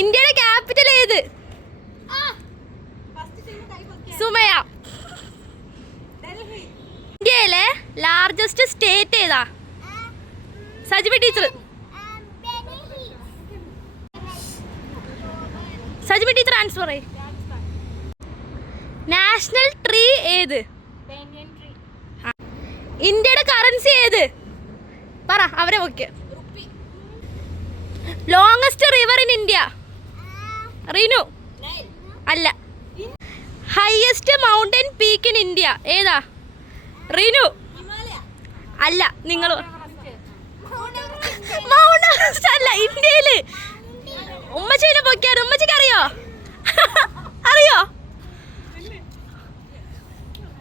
ഇന്ത്യയുടെ ക്യാപിറ്റൽ ഏത്? സുമയ. ഇന്ത്യയിലെ ലാർജസ്റ്റ് സ്റ്റേറ്റ് ഏതാ? Sajibi teacher. Sajibi teacher answer പറയ്. നാഷണൽ ട്രീ ഏത്? ഇന്ത്യയുടെ കറൻസി ഏത്? പറ, അവരെ okay. Longest river in India? Reenu. അല്ല. Highest mountain peak in India ഏതാ? റീനു. അല്ല. നിങ്ങൾ മൗണ്ട് എവറസ്റ്റ് അല്ല, ഇന്ത്യയില്. ഉമ്മച്ചീനെ പൊക്കിയാണ്. ഉമ്മച്ചിക്ക് അറിയോ? അറിയോ?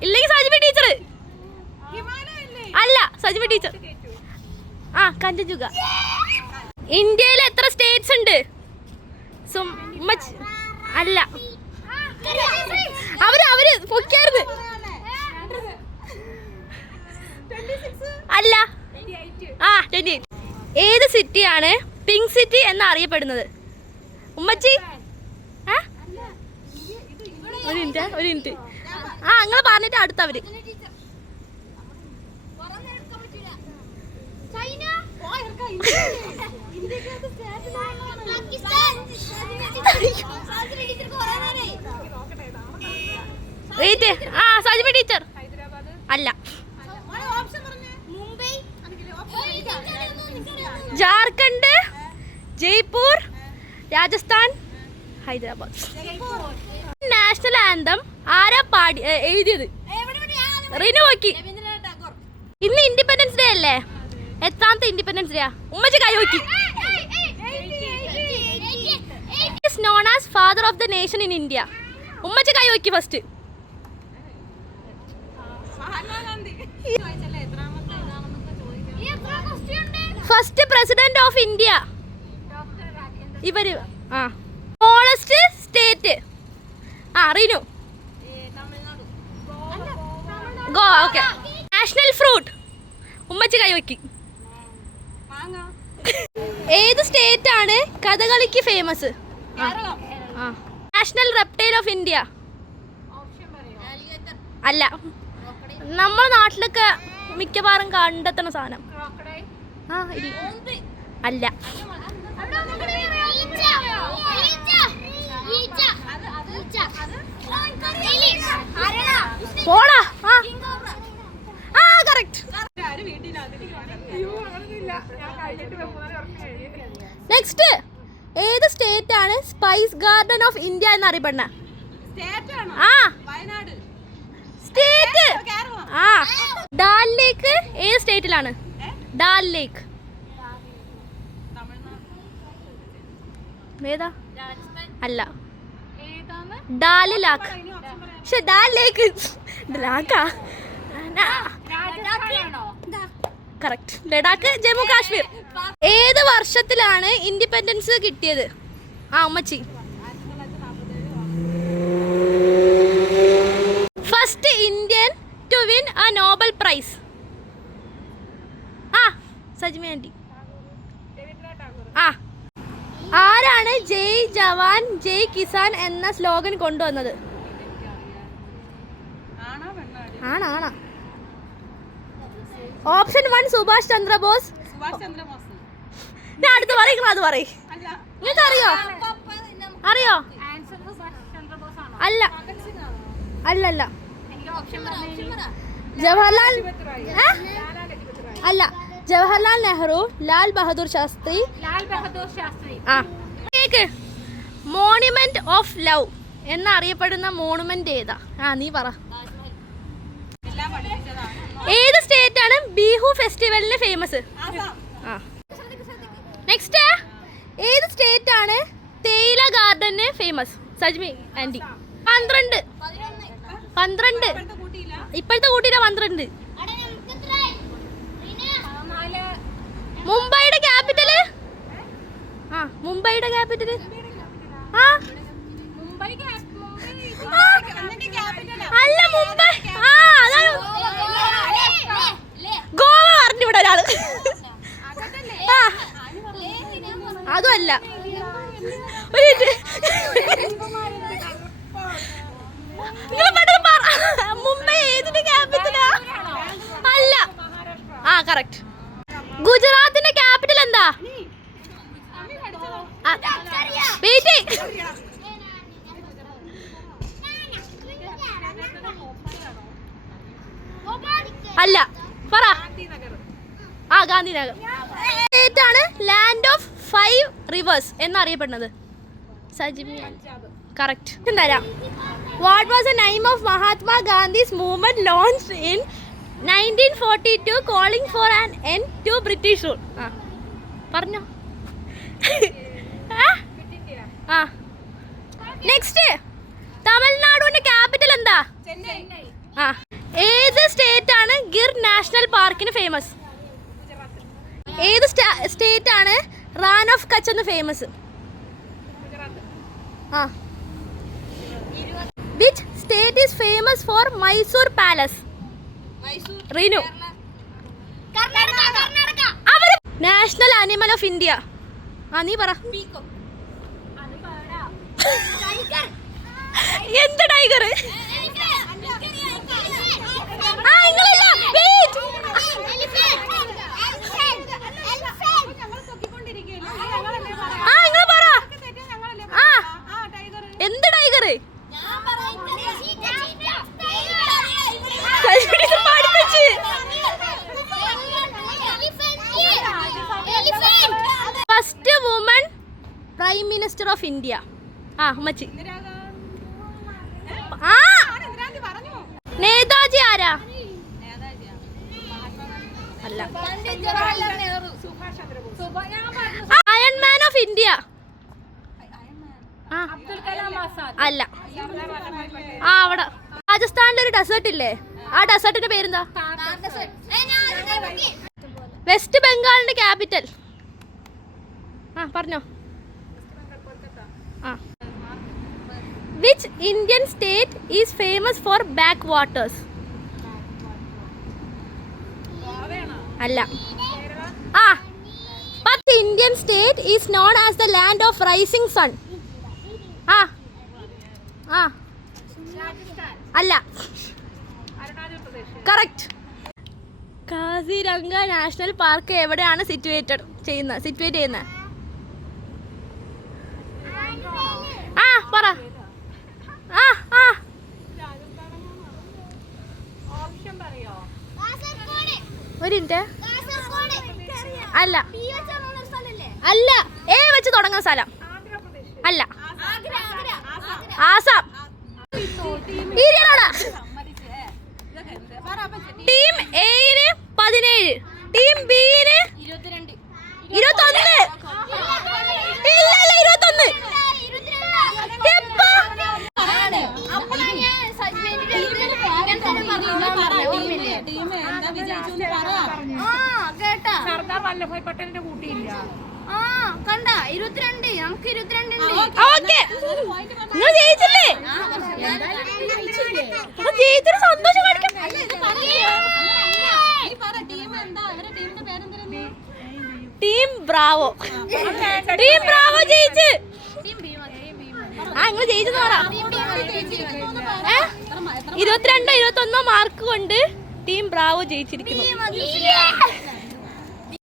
ഇല്ലെങ്കിൽ സജിബി ടീച്ചർ. അല്ല, സജിബി ടീച്ചർ. കഞ്ചൻജുഗ. ഇന്ത്യയിൽ എത്ര സ്റ്റേറ്റ്സ് ഉണ്ട്? അല്ല, അവര് പൊക്കിയായിരുന്നു. അല്ല. 28. ഏത് സിറ്റിയാണ് പിങ്ക് സിറ്റി എന്ന് അറിയപ്പെടുന്നത്? ഉമ്മച്ചി. ഒരു മിനിറ്റ്. നിങ്ങൾ പറഞ്ഞിട്ട് അടുത്തവര്. സജിബി ടീച്ചർ. അല്ല. ജാർഖണ്ഡ്, ജയ്പൂർ, രാജസ്ഥാൻ, ഹൈദരാബാദ്. നാഷണൽ ആന്തം ആരാ എഴുതിയത്? റിനു നോക്കി. ഇന്ന് ഇൻഡിപെൻഡൻസ് ഡേ അല്ലേ? എത്രാമത്തെ ഇൻഡിപെൻഡൻസ് ഡേ? ഉമ്മച്ചി കൈ നോക്കി. Is known as father of the nation in India. ഉമ്മച്ചി കൈ നോക്കി first. First president of India. ഇവര്. Smallest state? Reenu. Goa. Okay. National fruit? ഉമ്മച്ചി കൈ വയ്ക്കി. ഏത് സ്റ്റേറ്റ് ആണ് കഥകളിക്ക് famous? National reptile of India? അല്ല. നമ്മുടെ നാട്ടിലൊക്കെ മിക്കവാറും കണ്ടെത്തുന്ന സാധനം. അല്ല. പോടാ. കറക്റ്റ്. നെക്സ്റ്റ്. ഏത് സ്റ്റേറ്റ് ആണ് സ്പൈസ് ഗാർഡൻ ഓഫ് ഇന്ത്യ എന്നറിയപ്പെടുന്നത്? സ്റ്റേറ്റ്. ഡാൽ ലേക്ക് ഏത് സ്റ്റേറ്റിലാണ്? ഡാൽ ലേക്ക് ഏതാ? അല്ല. ഡാൽ ലാക്ക്. പക്ഷെ ഡാൽ ലേക്ക് ലാക്കാ. കറക്റ്റ്. ലഡാക്ക്, ജമ്മു കാശ്മീർ. ഏത് വർഷത്തിലാണ് ഇൻഡിപെൻഡൻസ് കിട്ടിയത്? ഉമ്മച്ചി. First Indian to win a Nobel prize? Sajmi aunty. ആരാണ് ജയ് ജവാൻ ജയ് കിസാൻ എന്ന സ്ലോഗൻ കൊണ്ടുവന്നത്? ആണാ. ഓപ്ഷൻ 1 സുഭാഷ് ചന്ദ്രബോസ്. ഞാൻ അടുത്ത് പറയും, അത് പറയും. നിങ്ങൾക്ക് അറിയോ? അല്ല. ജവഹർലാൽ. അല്ല. Jawaharlal Nehru, Lal Bahadur Shastri. Monument of love എന്നറിയപ്പെടുന്ന മോണുമെന്റ് ഏതാ? നീ പറ. ഏത് സ്റ്റേറ്റ് ആണ് ബിഹു ഫെസ്റ്റിവലിന് ഫേമസ്? നെക്സ്റ്റ്. ഏത് സ്റ്റേറ്റ് ആണ് തേയില ഗാർഡന് ഫേമസ്? സജ്മി ആന്റി. 12. ഇപ്പോഴത്തെ കൂട്ടിയില്ല. 12. മുംബൈയുടെ ക്യാപിറ്റല്? മുംബൈയുടെ ക്യാപിറ്റല്? അല്ല, മുംബൈ. ഗോവ പറഞ്ഞിവിടെ ഒരാള്. അതുമല്ല. മുംബൈ ഏതിന്റെ ക്യാപിറ്റലാ? അല്ല. ആ കറക്റ്റ്. ഗുജറാത്തിന്റെ ക്യാപിറ്റൽ എന്താ? അല്ല പറ. ആ ഗാന്ധിനഗർ. ാണ് ലാൻഡ് ഓഫ് 5 rivers എന്നറിയപ്പെടുന്നത്. സജിമി കറക്റ്റ്. തരാം. What was the name of Mahatma Gandhi's movement launched in 1942 calling for an end to British rule? ആ പറഞ്ഞോ. ആ നെക്സ്റ്റ്. തമിഴ്നാടുവിന്റെ ക്യാപിറ്റൽ എന്താ? ആ. ഏത് സ്റ്റേറ്റ് ആണ് ഗിർ നാഷണൽ പാർക്കിന് ഫേമസ്? ഏത് സ്റ്റേറ്റ് ആണ് റാൻ ഓഫ് കച്ച് എന്ന് ഫേമസ്? ആ. Which state is famous four Mysore palace? Reenu. National animal of India? ആ നീ പറ. എന്ത് ടൈഗർ? എന്ത് tiger? First woman prime minister of India? ആ മച്ചി. ആ നേതാജി ആരാ? അല്ല. Iron man of India? അല്ല. ആ അവിടെ രാജസ്ഥാനിൽ ഒരു ഡെസേർട്ട് ഇല്ലേ? ആ ഡെസേർട്ടിന്റെ പേരെന്താ? വെസ്റ്റ് ബംഗാളിന്റെ ക്യാപിറ്റൽ? ആ പറഞ്ഞോ. ആ. Which Indian state is famous for backwaters? അല്ല. ആ. But Indian state is known as the land of rising sun? ആ ആ അല്ല. കറക്റ്റ്. കാസിരംഗ നാഷണൽ പാർക്ക് എവിടെയാണ് സിറ്റുവേറ്റ് ചെയ്യുന്നത്? ആ പറ. ആ ആ ഒരു മിനിറ്റ്. അല്ല. അല്ല. ഏ വെച്ച് തുടങ്ങുന്ന സ്ഥലം? അല്ല. ആസാം. ടീം എന് 17, ടീം ബിന് 21. ഇല്ല 21. സർദാർ വല്ലഭായ് പട്ടേലിന്റെ കൂട്ടിയില്ല. ആ കണ്ട 22. നമുക്ക് 22 ഉണ്ട്. ഓക്കേ നിങ്ങൾ ജയിച്ചില്ലേ? അപ്പോൾ ജയിച്ചിട്ട് സന്തോഷം കാണിക്കാം. Team Bravo. ടീം ബ്രാവോ ജയിച്ചു. ആ നിങ്ങൾ ജയിച്ചെന്ന് പറ. 22 21 മാർക്ക് കൊണ്ട് ടീം ബ്രാവോ ജയിച്ചിരിക്കുന്നു.